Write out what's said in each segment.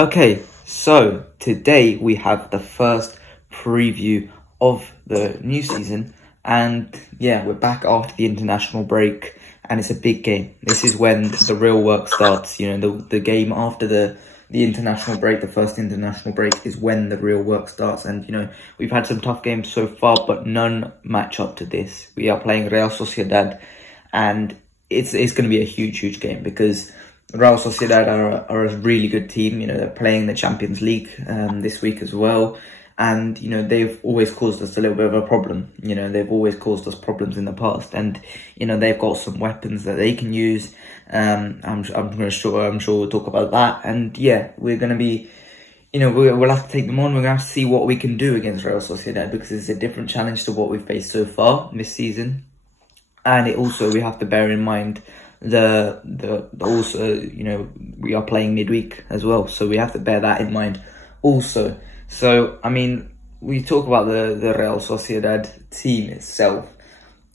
Okay, so today we have the first preview of the new season, and yeah, we're back after the international break, and it's a big game. This is when the real work starts. You know, the game after the international break, the first international break, is when the real work starts. And you know, we've had some tough games so far, but none match up to this. We are playing Real Sociedad, and it's going to be a huge game because Real Sociedad are a really good team. You know, they're playing the Champions League this week as well. And, you know, they've always caused us a little bit of a problem. You know, they've always caused us problems in the past. And, you know, they've got some weapons that they can use. I'm sure we'll talk about that. And, yeah, we're going to be, you know, we'll have to take them on. We're going to have to see what we can do against Real Sociedad because it's a different challenge to what we've faced so far this season. And it also, we have to bear in mind also, you know, we are playing midweek as well, so we have to bear that in mind also. So I mean, we talk about the Real Sociedad team itself.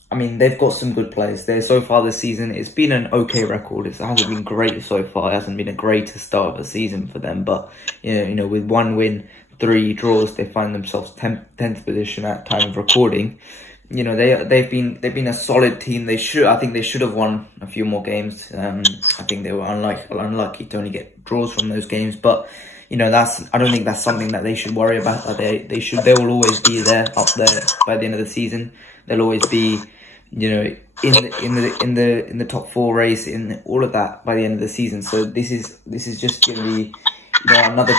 I mean, they've got some good players there so far this season. It's been an okay record. It hasn't been great so far. It hasn't been a great start of the season for them, but you know, with 1 win, 3 draws, they find themselves 10th position at time of recording. You know, they've been a solid team. I think they should have won a few more games. I think they were unlucky to only get draws from those games. But you know, I don't think that's something that they should worry about. They will always be there, up there by the end of the season. They'll always be, you know, in the top 4 race, in all of that by the end of the season. So this is just going to be, you know, another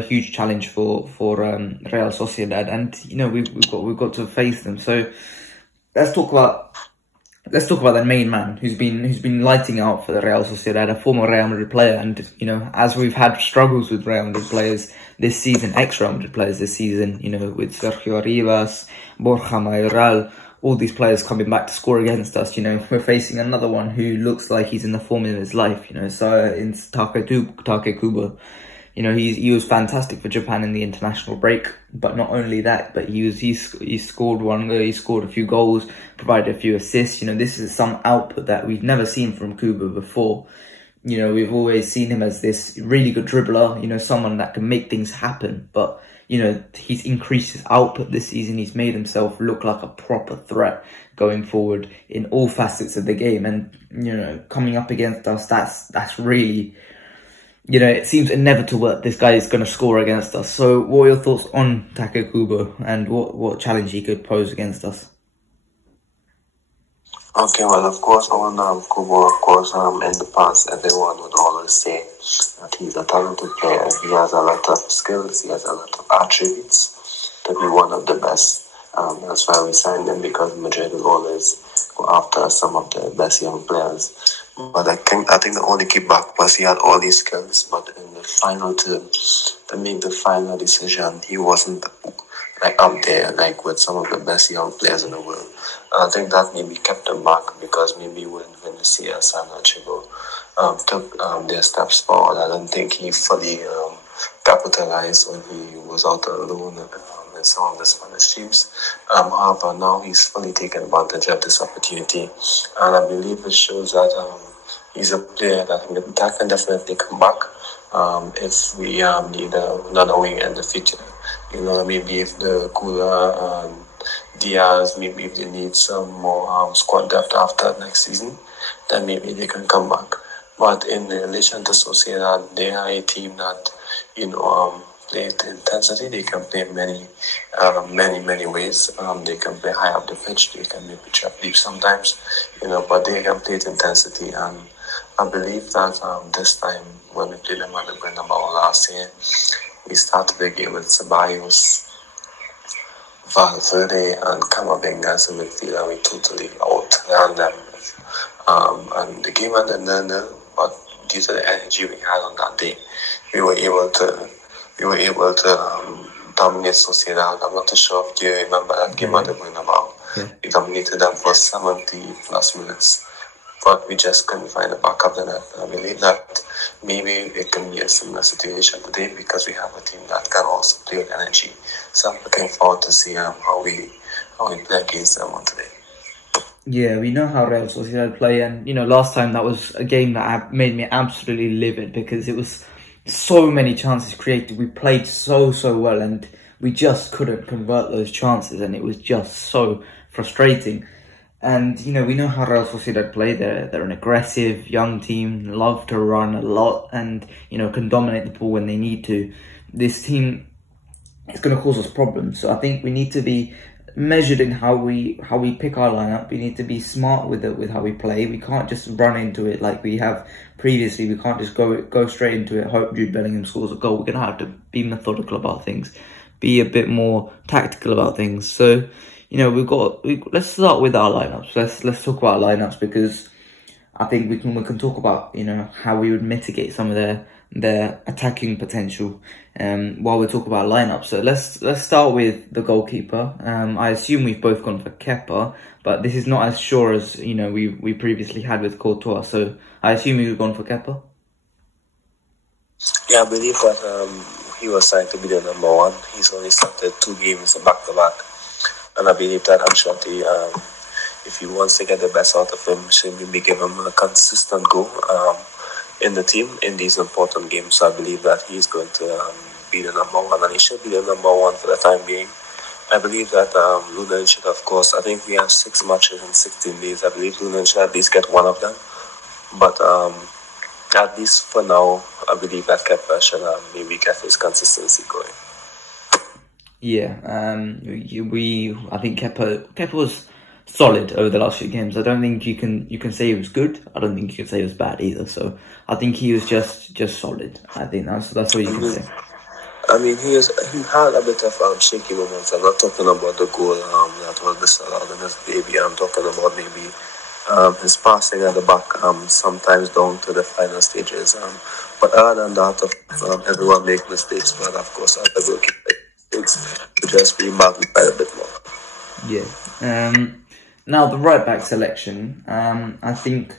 huge challenge for Real Sociedad, and you know, we've got to face them. So let's talk about the main man who's been lighting out for the Real Sociedad, a former Real Madrid player. And you know, as we've had struggles with Real Madrid players this season, ex-Real Madrid players this season, you know, with Sergio Arribas, Borja Mayoral, all these players coming back to score against us. You know, we're facing another one who looks like he's in the form of his life. You know, so in Kubo. You know, he was fantastic for Japan in the international break. But not only that, but he scored one goal, he scored a few goals, provided a few assists. You know, this is some output that we've never seen from Kubo before. You know, we've always seen him as this really good dribbler, you know, someone that can make things happen. But you know, he's increased his output this season. He's made himself look like a proper threat going forward in all facets of the game. And, you know, coming up against us, that's really, you know, it seems inevitable that this guy is going to score against us. So what are your thoughts on Kubo and what challenge he could pose against us? Okay, well, of course, on Kubo, of course, in the past, everyone would always say that he's a talented player. He has a lot of skills, he has a lot of attributes to be one of the best. That's why we signed him, because Madrid will always go after some of the best young players. But I think the only kickback was he had all these skills, but in the final to make the final decision, he wasn't like up there, like with some of the best young players in the world. I think that maybe kept him back, because maybe when the CS and Chibo took their steps forward, I don't think he fully capitalized when he was out alone in some of the Spanish teams. However, now he's fully taken advantage of this opportunity, and I believe it shows that he's a player that can definitely come back if we need another wing in the future. You know, maybe if the Kula and Diaz, maybe if they need some more squad depth after next season, then maybe they can come back. But in relation to Sociedad, they are a team that, you know, play intensity. They can play many ways. They can play high up the pitch. They can maybe trap deep sometimes, you know, but they can play intensity. And I believe that this time, when we played them at the Bernabeu last year, we started the game with Ceballos, Valverde, and Camavinga as a midfield, and we totally outran them. And the game ended 0-0, but due to the energy we had on that day, we were able to dominate Sociedad. I'm not too sure if you remember that game at the Bernabeu. Yeah. We dominated them for 70 plus minutes, but we just couldn't find a back of the net. I believe that maybe it can be a similar situation today, because we have a team that can also play with energy. So I'm looking forward to see how we play against them on today. Yeah, we know how Real Sociedad play, and you know, last time that was a game that made me absolutely livid, because it was so many chances created. We played so well, and we just couldn't convert those chances, and it was just so frustrating. And, you know, we know how Real Sociedad play. They're an aggressive, young team, love to run a lot, and, you know, can dominate the ball when they need to. This team is going to cause us problems. So I think we need to be measured in how we pick our lineup. We need to be smart with how we play. We can't just run into it like we have previously. We can't just go straight into it, hope Jude Bellingham scores a goal. We're going to have to be methodical about things, be a bit more tactical about things. So, you know, let's start with our lineups. Let's talk about our lineups, because I think we can talk about, you know, how we would mitigate some of their attacking potential while we talk about lineups. So let's start with the goalkeeper. I assume we've both gone for Kepa, but this is not as sure as, you know, we previously had with Courtois. So I assume you've gone for Kepa. Yeah, I believe that he was signed to be the number one. He's only started 2 games back to back. And I believe that Ancelotti, if he wants to get the best out of him, should maybe give him a consistent go in the team in these important games. So I believe that he's going to be the number one, and he should be the number one for the time being. I believe that Lunin should, of course, I think we have 6 matches in 16 days. I believe Lunin should at least get one of them. But at least for now, I believe that Kepa should maybe get his consistency going. Yeah, I think Kepa was solid over the last few games. I don't think you can say he was good. I don't think you can say he was bad either. So I think he was just solid. I think that's what you can say. I mean, he had a bit of shaky moments. I'm not talking about the goal that was disallowed in his debut. I'm talking about maybe his passing at the back, sometimes down to the final stages. But other than that, everyone makes mistakes. But of course, as a goalkeeper, to just be magnified a bit more. Yeah. Now the right back selection, I think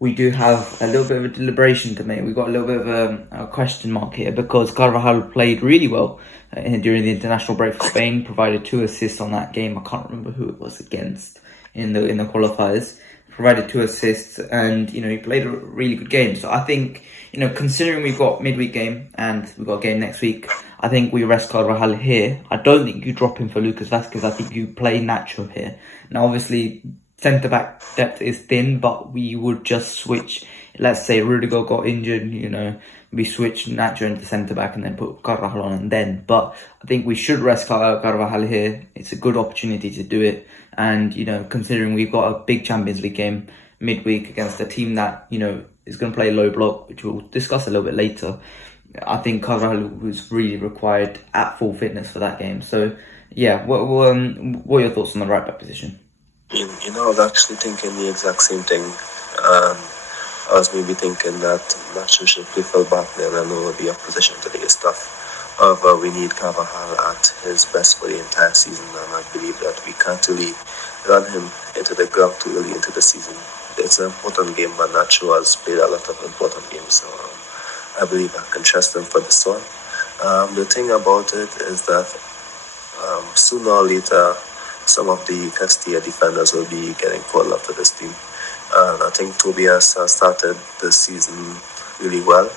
we do have a little bit of a deliberation to make. We've got a little bit of a question mark here, because Carvajal played really well during the international break for Spain, provided 2 assists on that game. I can't remember who it was against in the qualifiers. Provided 2 assists, and, you know, he played a really good game. So I think, you know, considering we've got midweek game and we've got a game next week, I think we rest Carvajal here. I don't think you drop him for Lucas Vázquez. I think you play Nacho here. Now, obviously, centre-back depth is thin, but we would just switch. Let's say Rudiger got injured, you know, we switch Nacho into centre-back and then put Carvajal on and then. But I think we should rest Carvajal here. It's a good opportunity to do it. And, you know, considering we've got a big Champions League game midweek against a team that, you know, is going to play low block, which we'll discuss a little bit later, I think Carvajal was really required at full fitness for that game. So, yeah, what are your thoughts on the right back position? You know, I was actually thinking the exact same thing. I was maybe thinking that Nacho should play full back there, and I know the opposition today is tough. However, we need Carvajal at his best for the entire season, and I believe that we can't really run him into the ground too early into the season. It's an important game, but Nacho has played a lot of important games, so I believe I can trust him for this one. The thing about it is that sooner or later, some of the Castilla defenders will be getting called up to this team. And I think Tobias has started the season really well.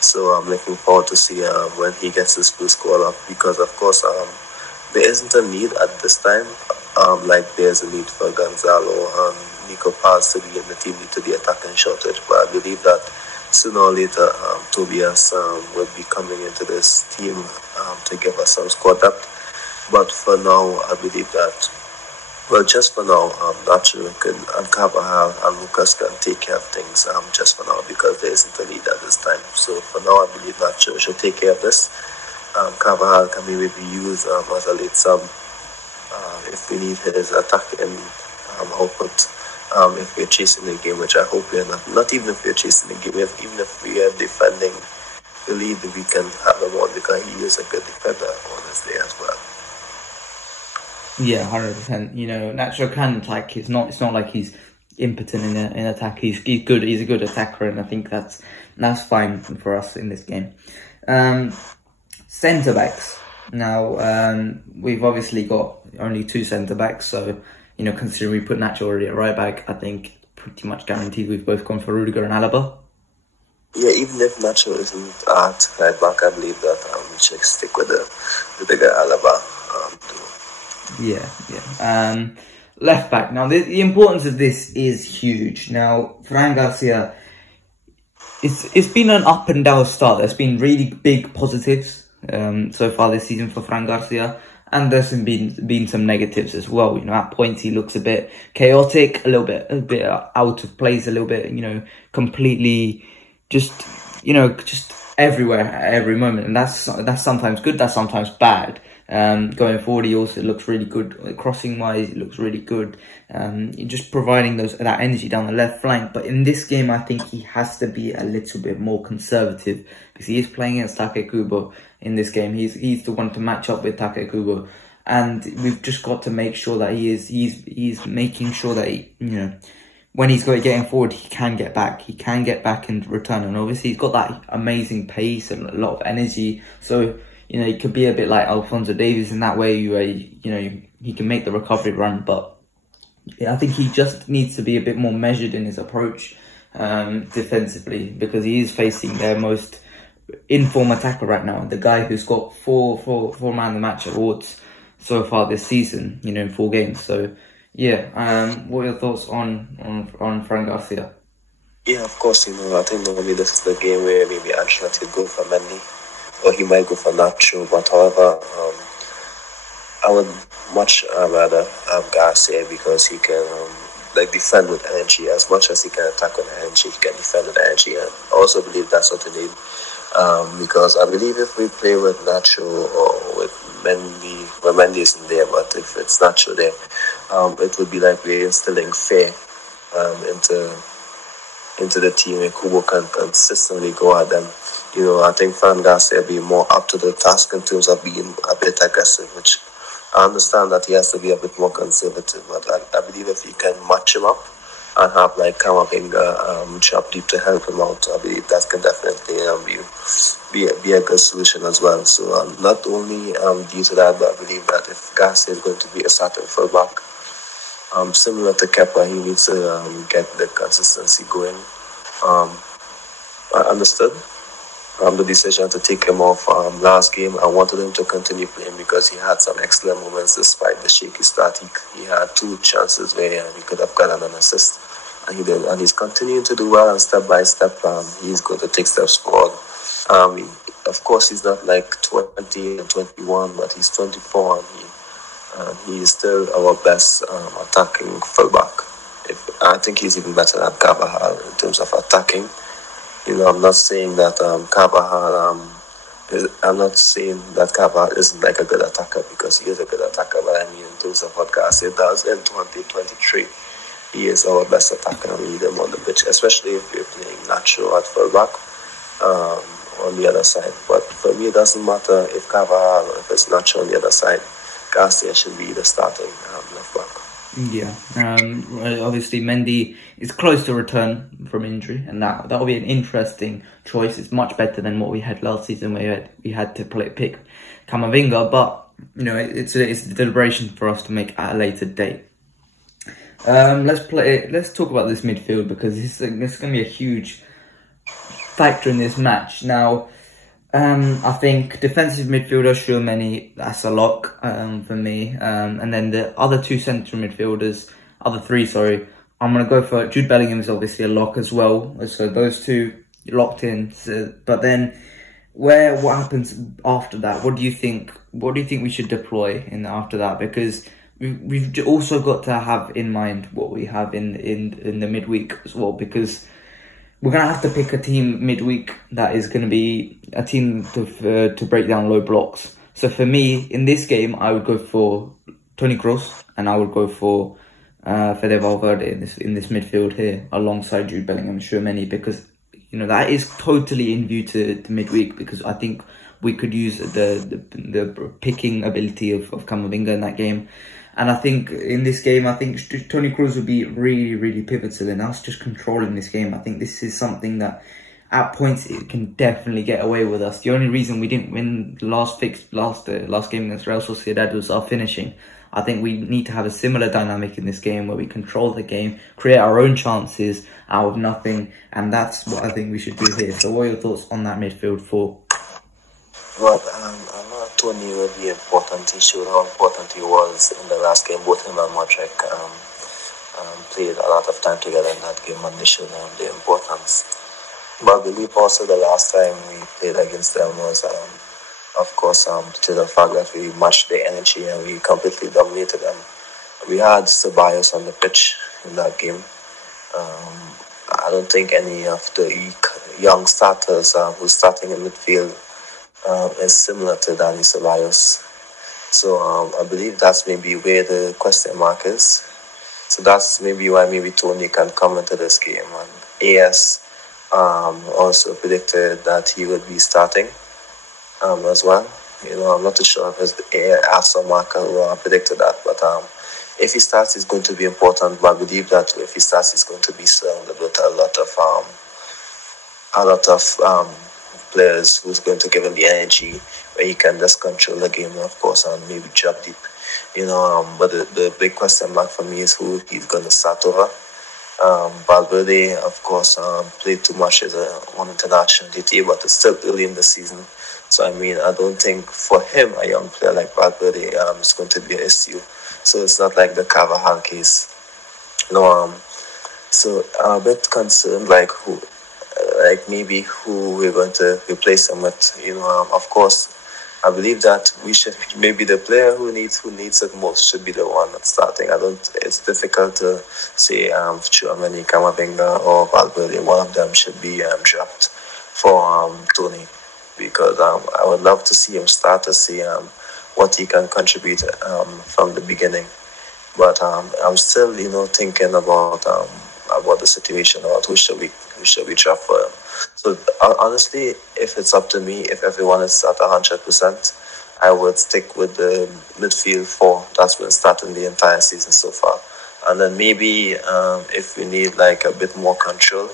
So I'm looking forward to see when he gets his first call up, because of course there isn't a need at this time like there's a need for Gonzalo and Nico Paz to be in the team to the attacking shortage. But I believe that sooner or later Tobias will be coming into this team to give us some squad depth. But for now, I believe that, well, just for now, Nacho and Carvajal and Lucas can take care of things just for now, because there isn't a need at this time. So for now, I believe Nacho should take care of this. Carvajal can maybe be used as a late sub if we need his attacking output. If we're chasing the game, which I hope we're not even if we're chasing the game, even if we are defending the lead, we can have him on, because he is a good defender on his day as well. Yeah, 100%. You know, Nacho can attack. It's not like he's impotent in attack. He's good. He's a good attacker, and I think that's fine for us in this game. Centre backs. Now, we've obviously got only 2 centre backs, so, you know, considering we put Nacho already at right back, I think pretty much guaranteed we've both gone for Rudiger and Alaba. yeah, even if Nacho isn't at right back, I believe that we should stick with the guy Alaba. Yeah. Left back. Now, the importance of this is huge. Now, Fran Garcia, it's been an up and down start. There's been really big positives so far this season for Fran Garcia, and there's been some negatives as well. You know, at points he looks a bit chaotic, a bit out of place, a little bit, you know, completely just everywhere at every moment, and that's sometimes good, that's sometimes bad. Going forward, he also looks really good crossing wise. It looks really good. Just providing that energy down the left flank. But in this game, I think he has to be a little bit more conservative, because he is playing against Kubo in this game. He's the one to match up with Kubo, and we've just got to make sure that he's making sure that he, you know, when he's getting forward, he can get back. He can get back and return. And obviously, he's got that amazing pace and a lot of energy. So, you know, he could be a bit like Alphonso Davies in that way, where, you know, he can make the recovery run. But yeah, I think he just needs to be a bit more measured in his approach defensively, because he is facing their most in-form attacker right now. The guy who's got four man of the match awards so far this season, you know, in 4 games. So yeah, what are your thoughts on Fran Garcia? Yeah, of course, you know, I think maybe this is the game where maybe Ancelotti would go for Mendy, or he might go for Nacho. But however, I would much rather Garcia, because he can defend with energy. As much as he can attack with energy, he can defend with energy. And I also believe that's what we need, because I believe if we play with Nacho or with Mendy, well, Mendy isn't there, but if it's Nacho there, it would be like we're instilling fear into the team, and Kubo can consistently go at them. You know, I think Fran Garcia be more up to the task in terms of being a bit aggressive, which I understand that he has to be a bit more conservative, but I believe if he can match him up and have like Camavinga chop deep to help him out, I believe that can definitely be a good solution as well. So not only due to that, but I believe that if Garcia is going to be a starting fullback, similar to Kepa, he needs to get the consistency going. I understood the decision to take him off last game. I wanted him to continue playing because he had some excellent moments despite the shaky start. He had 2 chances where he could have gotten an assist, and he did. And he's continuing to do well, and step by step he's going to take steps forward. Of course, he's not like 20 and 21, but he's 24, and he is still our best attacking fullback. I think he's even better than Carvajal in terms of attacking. You know, I'm not saying that Carvajal isn't like a good attacker, because he is a good attacker. But I mean, in terms of what Garcia does in 2023, he is our best attacker, and we need him on the pitch, especially if we're playing Nacho at fullback on the other side. But for me, it doesn't matter if Carvajal or if it's Nacho on the other side. Garcia should be the starting left back. Yeah, obviously Mendy is close to return from injury, and that will be an interesting choice. It's much better than what we had last season, where we had to pick Camavinga, but you know, it's a deliberation for us to make at a later date. Let's talk about this midfield, because this is going to be a huge factor in this match. Now, I think defensive midfielder, Tchouaméni, that's a lock for me. And then the other 2 central midfielders, I'm going to go for Jude Bellingham is obviously a lock as well. So those 2 locked in. So, but then what happens after that? What do you think we should deploy after that? Because we've also got to have in mind what we have in the midweek as well, because we're going to have to pick a team midweek that is going to be a team to break down low blocks. So for me, in this game, I would go for Toni Kroos, and I would go for Fede Valverde in this midfield here, alongside Jude Bellingham and Tchouaméni, because you know that is totally in view to midweek, because I think we could use the picking ability of Camavinga in that game. And I think in this game, I think Toni Kroos would be really, really pivotal in us just controlling this game. I think this is something that at points it can definitely get away with us. The only reason we didn't win the last game against Real Sociedad was our finishing. I think we need to have a similar dynamic in this game where we control the game, create our own chances out of nothing, and that's what I think we should do here. So what are your thoughts on that midfield four? Well, Tony will be important. He showed how important he was in the last game. Both him and Modric played a lot of time together in that game, and they showed the importance. But I believe also the last time we played against them was, of course, to the fact that we matched their energy and we completely dominated them. We had Ceballos on the pitch in that game. I don't think any of the young starters who's starting in midfield is similar to Dani Ceballos. So I believe that's maybe where the question mark is. So that's maybe why maybe Tony can come into this game. And AS also predicted that he would be starting as well. I'm not too sure if it's AS or Marker who predicted that, but if he starts, it's going to be important. But I believe that if he starts, he's going to be surrounded with a lot of players who's going to give him the energy where he can just control the game, of course, and maybe drop deep. But the big question mark for me is who he's going to start over. Valverde, of course, played too much as on international duty, but it's still early in the season. So, I don't think for him, a young player like Valverde is going to be an issue. So it's not like the Carvajal case. So I'm a bit concerned, maybe who we're going to replace him with. Of course, I believe that we should maybe the player who needs it most should be the one that's starting. It's difficult to say Tchouaméni, Camavinga or Valverde. One of them should be dropped for Tony, because I would love to see him start, to see what he can contribute from the beginning. But I'm still thinking about the situation, about who should we drop for him. So honestly, if it's up to me, if everyone is at 100%, I would stick with the midfield four that's been starting the entire season so far. And then maybe if we need a bit more control,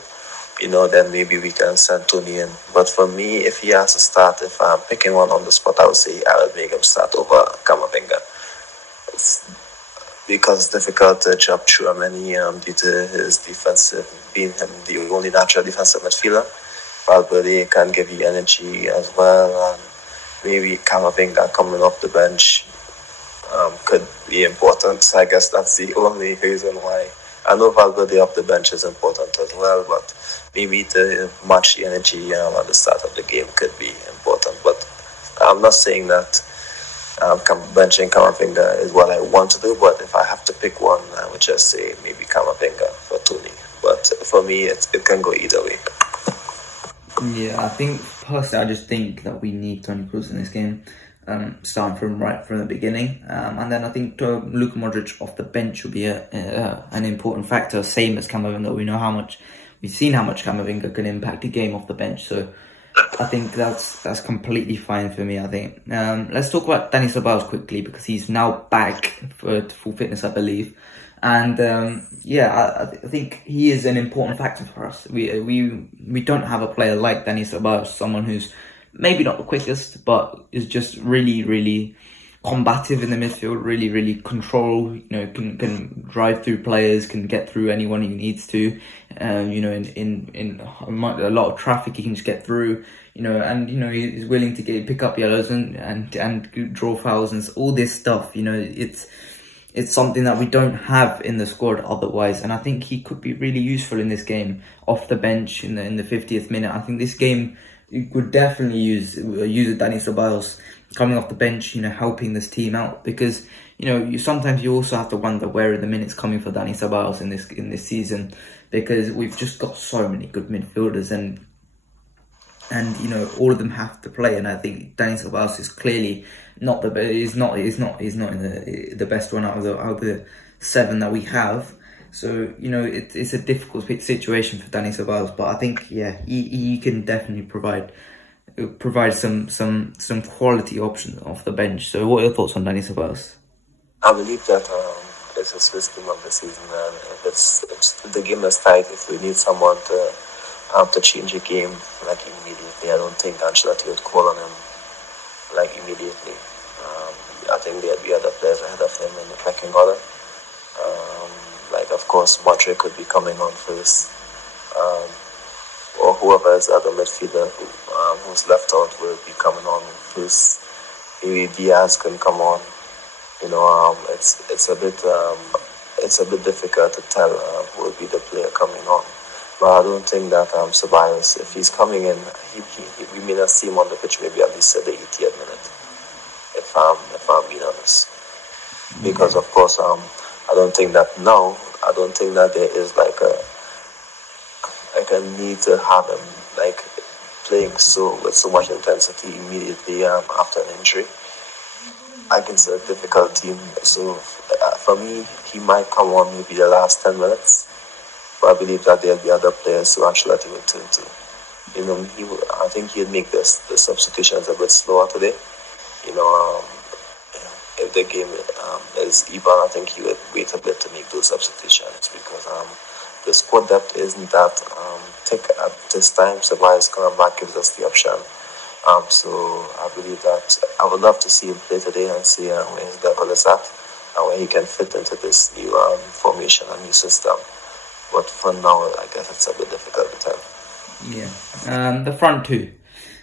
then maybe we can send Tony in. But for me, if he has to start, if I'm picking one on the spot, I would say I would make him start over Camavinga. Because it's difficult to drop Tchouaméni due to his defensive, being him the only natural defensive midfielder. Valverde can give you energy as well, and maybe Camavinga coming off the bench could be important. I guess that's the only reason why. I know Valverde off the bench is important as well, but maybe to match the energy at the start of the game could be important. But I'm not saying that benching Camavinga is what I want to do, but if I have to pick one, I would just say maybe Camavinga for Tony. But for me, it can go either way. Yeah, I think personally, I just think that we need Toni Kroos in this game, starting from the beginning, and then I think Luka Modric off the bench will be an important factor, same as Camavinga. We've seen how much Camavinga can impact the game off the bench, so I think that's completely fine for me. I think let's talk about Dani Ceballos quickly, because he's now back for full fitness, I believe. And I think he is an important factor for us. We don't have a player like Dani Ceballos, someone who's maybe not the quickest, but is just really, really combative in the midfield, really, really control, can drive through players, can get through anyone he needs to, in a lot of traffic he can just get through, and he's willing to pick up yellows and draw fouls and all this stuff. It's something that we don't have in the squad otherwise, and I think he could be really useful in this game off the bench in the 50th minute. I think this game would definitely use Dani Ceballos coming off the bench, helping this team out, because sometimes you also have to wonder where are the minutes coming for Dani Ceballos in this season, because we've just got so many good midfielders and all of them have to play, and I think Dani Ceballos is clearly not he's not in the best one out of the 7 that we have. So it's a difficult situation for Dani Ceballos, but I think he can definitely provide some quality options off the bench. So what are your thoughts on Dani Ceballos? I believe that it's his first game of the season, and if the game is tight, if we need someone to change a game immediately, I don't think Ancelotti would call on him immediately. I think there'll be other players ahead of him in the pecking order. Like, of course, Modric could be coming on first. Or whoever is the other midfielder who's left out will be coming on first. Maybe Diaz can come on. You know, it's a bit difficult to tell who will be the player coming on. But I don't think that Ceballos, if he's coming in, we may not see him on the pitch maybe at least at the 80th minute. If I'm being honest, because of course I don't think that there is like a need to have him like playing with so much intensity immediately after an injury. Against a difficult team, so for me, he might come on maybe the last 10 minutes, but I believe that there'll be other players who Ancelotti will turn to. You know, I think he'll make the substitutions a bit slower today. You know, if the game is even, I think he would wait a bit to make those substitutions because the squad depth isn't that thick at this time. Ceballos coming back gives us the option. So I believe that I would love to see him play today and see where his level is at and where he can fit into this new formation and new system. But for now, I guess it's a bit difficult to tell. Yeah, the front two.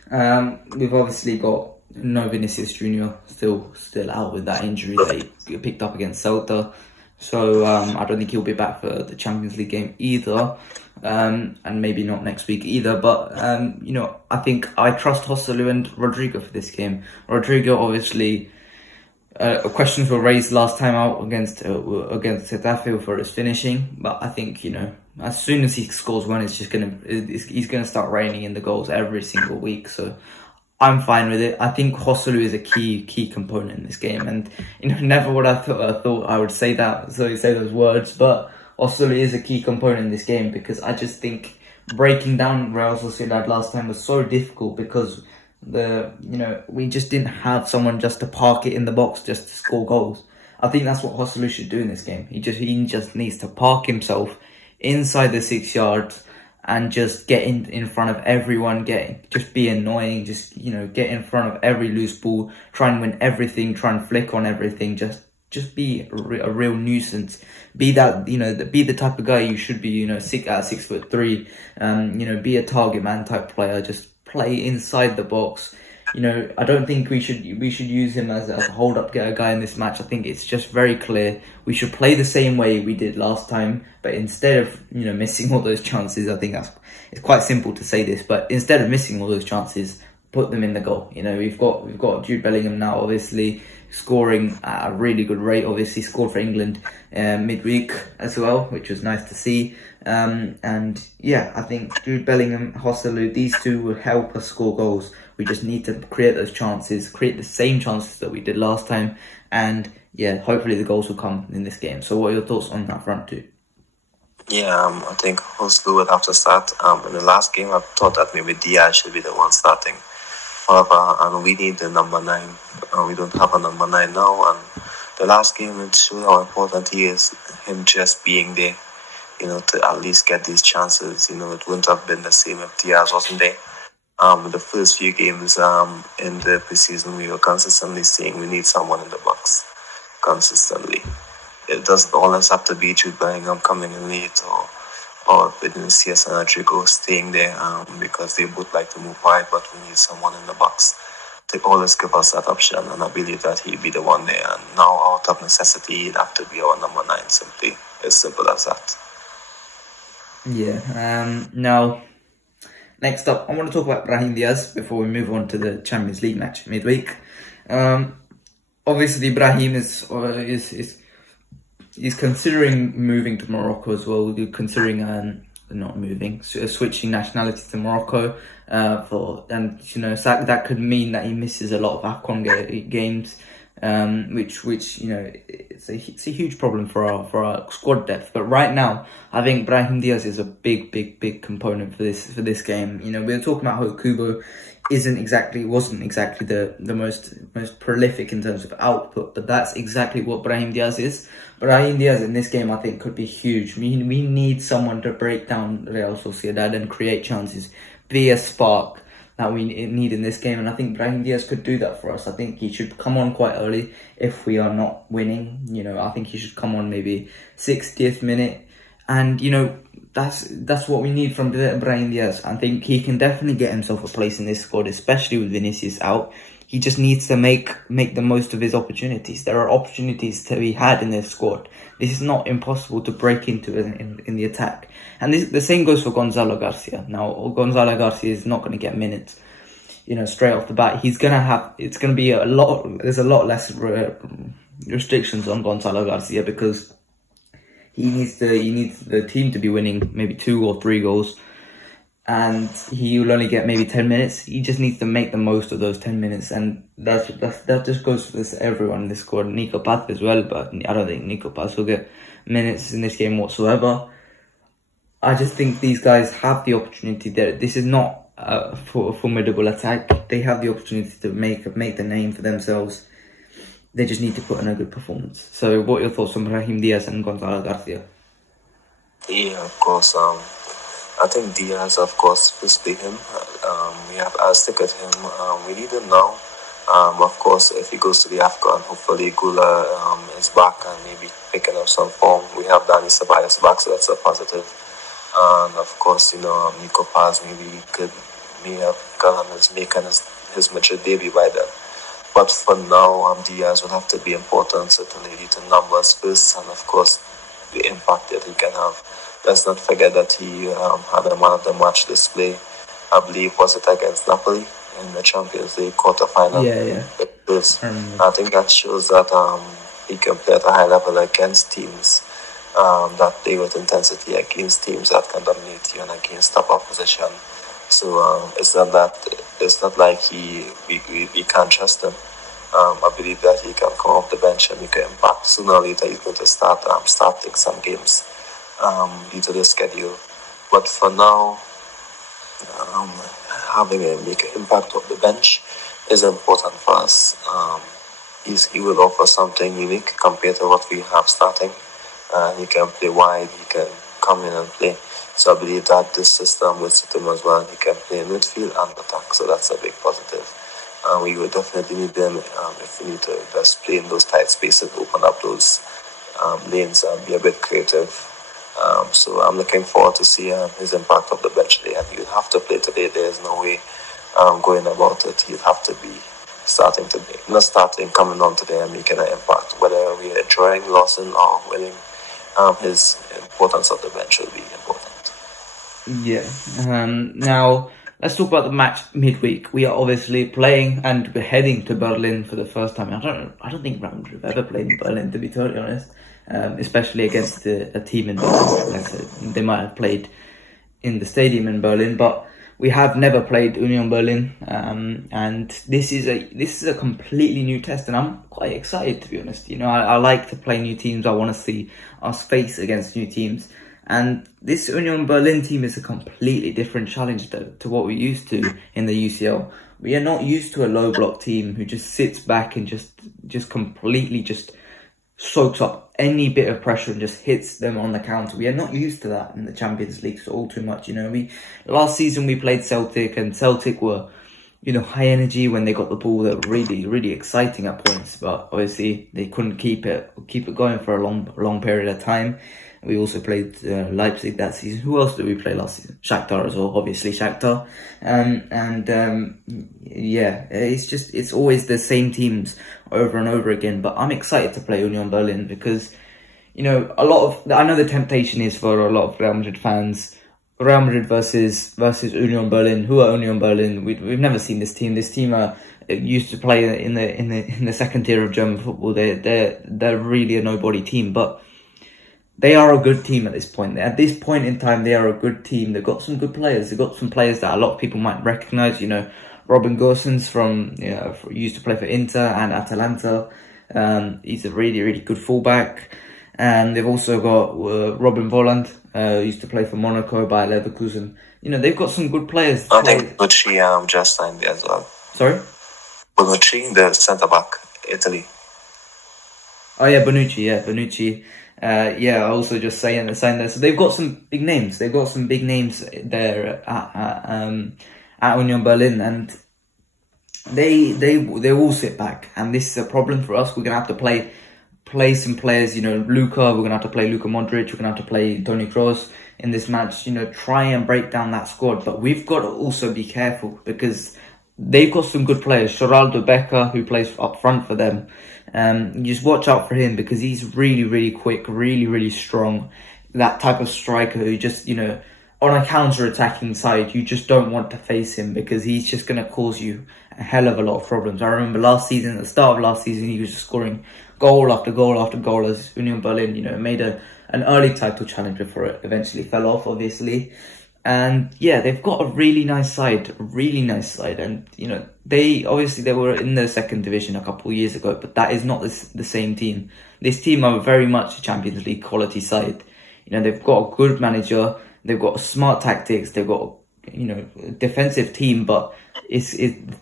We've obviously got no Vinicius Junior still out with that injury that he picked up against Celta. So I don't think he'll be back for the Champions League game either. And maybe not next week either, but you know, I think I trust Joselu and Rodrigo for this game. Rodrigo, obviously, questions were raised last time out against Getafe for his finishing, but I think, you know, as soon as he scores one, he's gonna start raining in the goals every single week. So I'm fine with it. I think Joselu is a key component in this game, and you know, never would I thought I would say that, so you say those words, but Joselu is a key component in this game because I just think breaking down Real Sociedad last time was so difficult because we just didn't have someone just to park it in the box just to score goals. I think that's what Joselu should do in this game. He just needs to park himself inside the 6 yards and just get in front of everyone, just be annoying, just, you know, get in front of every loose ball, try and win everything, try and flick on everything, just be a real nuisance. Be that, you know, be the type of guy you should be, you know, 6'3", you know, be a target man type player, just play inside the box. You know, I don't think we should use him as a hold-up guy in this match. I think it's just very clear. We should play the same way we did last time, but instead of, you know, missing all those chances, I think it's quite simple to say this, but instead of missing all those chances, put them in the goal. You know, we've got Jude Bellingham now, obviously, scoring at a really good rate. Obviously scored for England midweek as well, which was nice to see. And yeah, I think Jude Bellingham, Joselu, these two will help us score goals. We just need to create those chances, create the same chances that we did last time, and yeah, hopefully the goals will come in this game. So what are your thoughts on that front two? Yeah, I think Joselu would have to start. In the last game, I thought that maybe Diaz should be the one starting. However, and we need the number 9. We don't have a number 9 now, and the last game it showed how important he is. Him just being there, you know, to at least get these chances. You know, it wouldn't have been the same if Diaz wasn't there. The first few games in the preseason, we were consistently saying we need someone in the box, consistently. It doesn't always have to be Jude Bellingham coming in late or Vinicius and Rodrigo staying there because they both like to move wide, but we need someone in the box to always give us that option, and I believe that he'll be the one there. And now, out of necessity, he'd have to be our number 9, simply. As simple as that. Yeah, now, next up, I want to talk about Brahim Diaz before we move on to the Champions League match midweek. Obviously, Brahim is considering moving to Morocco as well. We're considering switching nationality to Morocco. And you know, that could mean that he misses a lot of AFCON games, which you know, it's a huge problem for our squad depth. But right now, I think Brahim Diaz is a big component for this game. You know, we were talking about how Kubo wasn't exactly the most prolific in terms of output, but that's exactly what Brahim Diaz is. Brahim Diaz in this game, I think, could be huge. We need someone to break down Real Sociedad and create chances, be a spark. that we need in this game, and I think Brahim Diaz could do that for us. I think he should come on quite early if we are not winning. You know, I think he should come on maybe 60th minute, and you know, that's what we need from Brahim Diaz. I think he can definitely get himself a place in this squad, especially with Vinicius out. He just needs to make the most of his opportunities. There are opportunities to be had in this squad. This is not impossible to break into in the attack. And the same goes for Gonzalo Garcia. Now, Gonzalo Garcia is not going to get minutes, you know, straight off the bat. He's going to have, it's going to be there's a lot less restrictions on Gonzalo Garcia, because he needs the team to be winning maybe 2 or 3 goals. And he will only get maybe 10 minutes. He just needs to make the most of those 10 minutes. And that just goes for everyone in this squad. Nico Paz as well, but I don't think Nico Paz will get minutes in this game whatsoever. I just think these guys have the opportunity there. This is not a formidable attack. They have the opportunity to make the name for themselves. They just need to put in a good performance. So what are your thoughts on Brahim Diaz and Gonzalo Garcia? Yeah, of course. I think Diaz, of course, will be him. I'll stick with him. We need him now. Of course, if he goes to the AFCON, hopefully Gula is back and maybe picking up some form. We have Danny Ceballos back, so that's a positive. And of course, you know, Nico Paz maybe making his Madrid debut by then. But for now, Diaz will have to be important, certainly due to numbers first, and of course, the impact that he can have. Let's not forget that he had a man of the match display. I believe was it against Napoli in the Champions League quarterfinal. Yeah. I think that shows that he can play at a high level against teams that play with intensity, against teams that can dominate you and against top opposition. So it's not like we can't trust him. I believe that he can come off the bench and make an impact. Sooner or later he's going to start starting some games due to the schedule. But for now, having a make an impact off the bench is important for us. He will offer something unique compared to what we have starting. He can play wide, he can come in and play. So I believe that this system will suit him as well. He can play in midfield and attack, so that's a big positive. We will definitely need them if we need to just play in those tight spaces, open up those lanes and be a bit creative. So I'm looking forward to see his impact of the bench today. And he'll have to play today. There's no way going about it. He'll have to be starting today. Not starting, coming on today and making an impact. Whether we are drawing, losing or winning, his importance of the bench will be important. Yeah. Now, let's talk about the match midweek. We are obviously playing and we're heading to Berlin for the first time. I don't think Real Madrid have ever played in Berlin, to be totally honest. Especially against a team in Berlin. Like I said, they might have played in the stadium in Berlin, but we have never played Union Berlin. And this is a completely new test, and I'm quite excited, to be honest. You know, I like to play new teams. I want to see us face against new teams. And this Union Berlin team is a completely different challenge to what we're used to in the UCL. We are not used to a low block team who just sits back and just completely soaks up any bit of pressure and just hits them on the counter. We are not used to that in the Champions League all too much. You know, last season we played Celtic, and Celtic were, you know, high energy when they got the ball. They were really, really exciting at points, but obviously they couldn't keep it going for a long period of time. We also played Leipzig that season. Who else did we play last season? Shakhtar as well, obviously Shakhtar. Yeah, it's always the same teams over and over again. But I'm excited to play Union Berlin because, you know, I know the temptation is for a lot of Real Madrid fans. Real Madrid versus Union Berlin. Who are Union Berlin? We've never seen this team. This team used to play in the second tier of German football. They're really a nobody team, but they are a good team at this point. At this point in time, they are a good team. They've got some good players. They've got some players that a lot of people might recognise. You know, Robin Gosens used to play for Inter and Atalanta. He's a really, really good fullback. And they've also got Robin Volland, used to play for Monaco, by Leverkusen. You know, they've got some good players. I think Bonucci just signed there as well. Sorry? Bonucci, the centre-back, Italy. Oh yeah, Bonucci. I also just signed there. So they've got some big names. They've got some big names there at Union Berlin, and they will sit back, and this is a problem for us. We're gonna have to play some players, you know, Luka. We're gonna have to play Luka Modric. We're gonna have to play Toni Kroos in this match. You know, try and break down that squad, but we've got to also be careful because they've got some good players. Geraldo Becker, who plays up front for them. You just watch out for him because he's really, really quick, really, really strong. That type of striker who just, you know, on a counter-attacking side, you just don't want to face him because he's just going to cause you a hell of a lot of problems. I remember last season, at the start of last season, he was just scoring goal after goal after goal as Union Berlin, you know, made an early title challenge before it eventually fell off, obviously. And yeah, they've got a really nice side, and you know, they were in the second division a couple of years ago, but that is not the same team. This team are very much a Champions League quality side. You know, they've got a good manager, they've got smart tactics, they've got, you know, a defensive team, but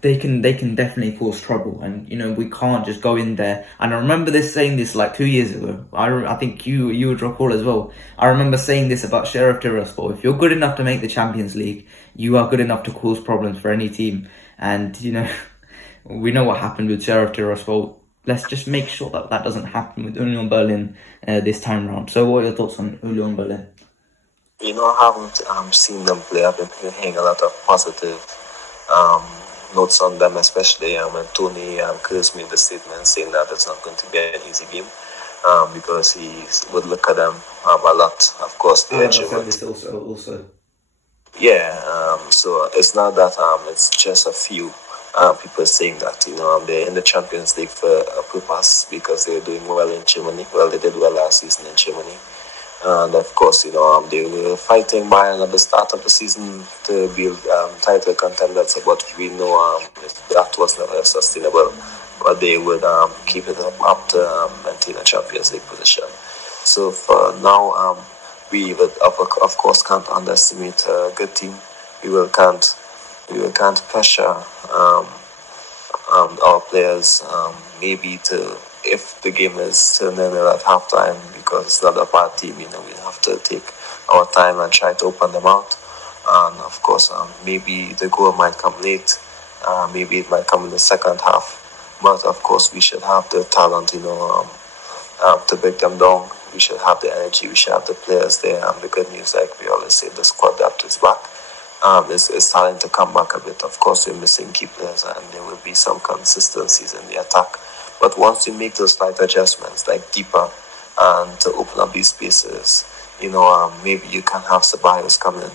they can definitely cause trouble, and you know, we can't just go in there. And I remember saying this like 2 years ago. I think you would recall as well. I remember saying this about Sheriff Tiraspol. If you're good enough to make the Champions League, you are good enough to cause problems for any team. And you know, we know what happened with Sheriff Tiraspol. Let's just make sure that that doesn't happen with Union Berlin this time round. So what are your thoughts on Union Berlin? You know, I haven't seen them play. I've been hearing a lot of positive notes on them, especially when Tony Kroos made the statement saying that it's not going to be an easy game because he would look at them a lot. Of course, the edge of it. Also. Yeah, so it's not that it's just a few people saying that, you know, they're in the Champions League for a purpose because they're doing well in Germany. Well, they did well last season in Germany. And of course, you know, they were fighting Bayern at the start of the season to be title contenders, but we know that was never sustainable. But they would keep it up to maintain a Champions League position. So for now, we would of course can't underestimate a good team. We can't pressure our players maybe to, if the game is turning at halftime, because it's not a bad team, you know, we have to take our time and try to open them out. And of course, maybe the goal might come late, maybe it might come in the second half. But of course, we should have the talent, you know, to break them down. We should have the energy, we should have the players there. And the good news, like we always say, the squad depth is back. Is starting to come back a bit. Of course, we're missing key players, and there will be some consistencies in the attack. But once you make those slight adjustments, like deeper, and to open up these spaces, you know, maybe you can have Ceballos come in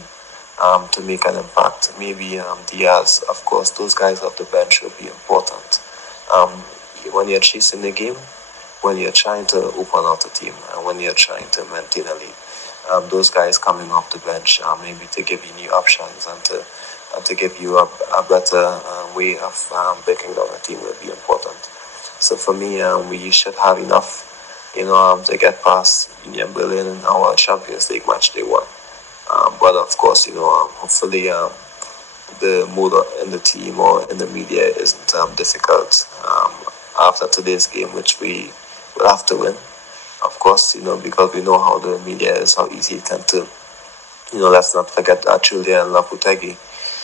to make an impact. Maybe Diaz, of course, those guys off the bench will be important. When you're chasing the game, when you're trying to open out a team, and when you're trying to maintain a lead, those guys coming off the bench, maybe to give you new options and to give you a better way of breaking down a team will be important. So for me, we should have enough, you know, to get past Union Berlin in our Champions League match day one. But of course, you know, hopefully the mood in the team or in the media isn't difficult after today's game, which we will have to win. Of course, you know, because we know how the media is, how easy it can turn. You know, let's not forget Julian Lopetegui.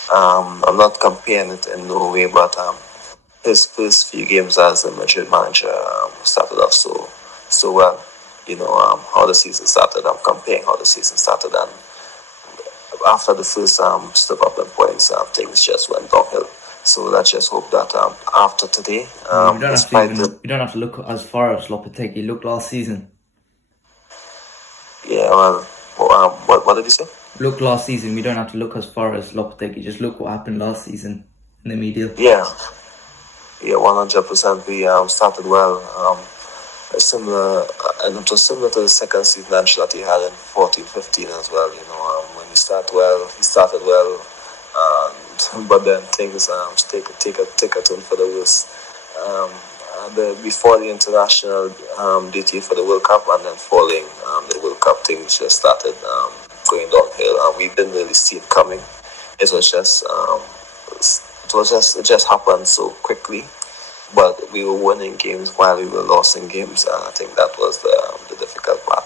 I'm not comparing it in no way, but his first few games as a Madrid manager started off so well. You know, how the season started. I'm comparing how the season started, and after the first step up in points, things just went downhill. So let's just hope that after today, you don't have to look as far as Lopetegui looked last season. Yeah, well, what did you say? Look last season. We don't have to look as far as Lopetegui. Just look what happened last season in the media. Yeah, 100%. We started well. Similar, and it was similar to the second season that he had in 14-15 as well. You know, when he started well, but then things take a turn for the worse. Before the international duty for the World Cup, and then following the World Cup, things just started going downhill, and we didn't really see it coming. It just happened so quickly. But we were winning games while we were losing games, and I think that was the difficult part.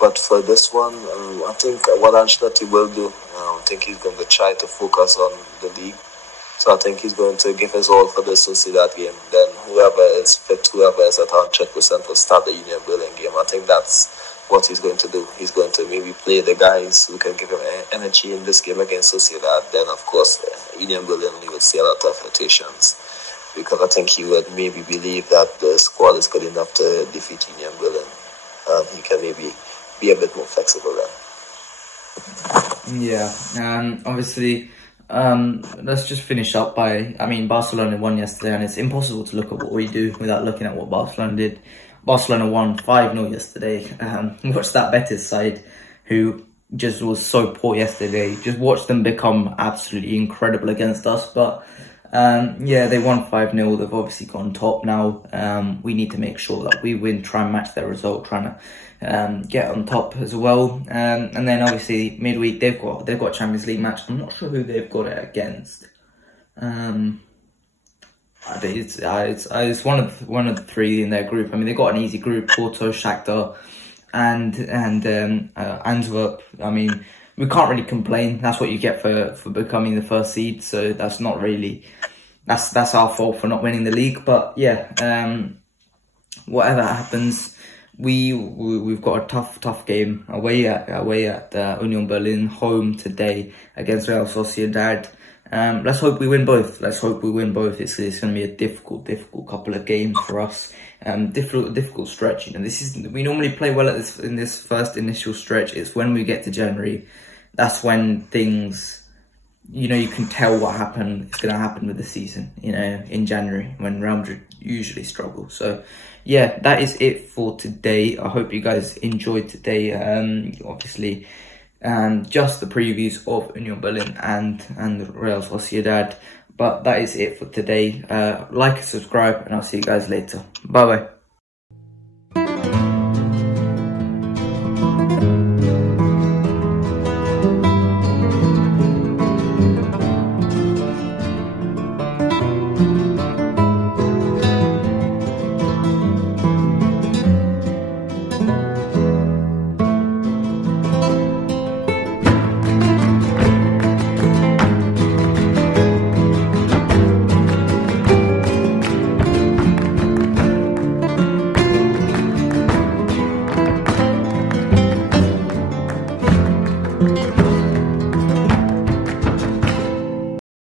But for this one, I think what Ancelotti will do, I think he's going to try to focus on the league. So I think he's going to give his all for the Sociedad game. Then whoever is fit, whoever is at 100% will start the Union Berlin game. I think that's what he's going to do. He's going to maybe play the guys who can give him energy in this game against Sociedad. Then, of course, Union Berlin, he would see a lot of rotations, because I think he would maybe believe that the squad is good enough to defeat Union Berlin. And he can maybe be a bit more flexible then. Yeah, obviously, let's just finish up by, I mean, Barcelona won yesterday, and it's impossible to look at what we do without looking at what Barcelona did. Barcelona won 5-0 yesterday. Watch that Betis side, who just was so poor yesterday. Just watch them become absolutely incredible against us. But yeah, they won 5-0. They've obviously gone top now. We need to make sure that we win, try and match their result, trying to get on top as well. And then obviously midweek they've got a Champions League match. I'm not sure who they've got it against. I think it's one of the three in their group. I mean, they've got an easy group: Porto, Shakhtar, and Antwerp. I mean, we can't really complain. That's what you get for becoming the first seed. So that's not really, that's our fault for not winning the league. But yeah, whatever happens, we've got a tough game away at Union Berlin, home today against Real Sociedad. Let's hope we win both. It's going to be a difficult couple of games for us. Difficult stretch. You know, we normally play well in this first initial stretch. It's when we get to January, that's when things, you know, you can tell what it's going to happen with the season. You know, in January when Real Madrid usually struggle. So yeah, that is it for today. I hope you guys enjoyed today. Obviously, just the previews of Union Berlin and Real Sociedad. But that is it for today. Like and subscribe, and I'll see you guys later. Bye bye.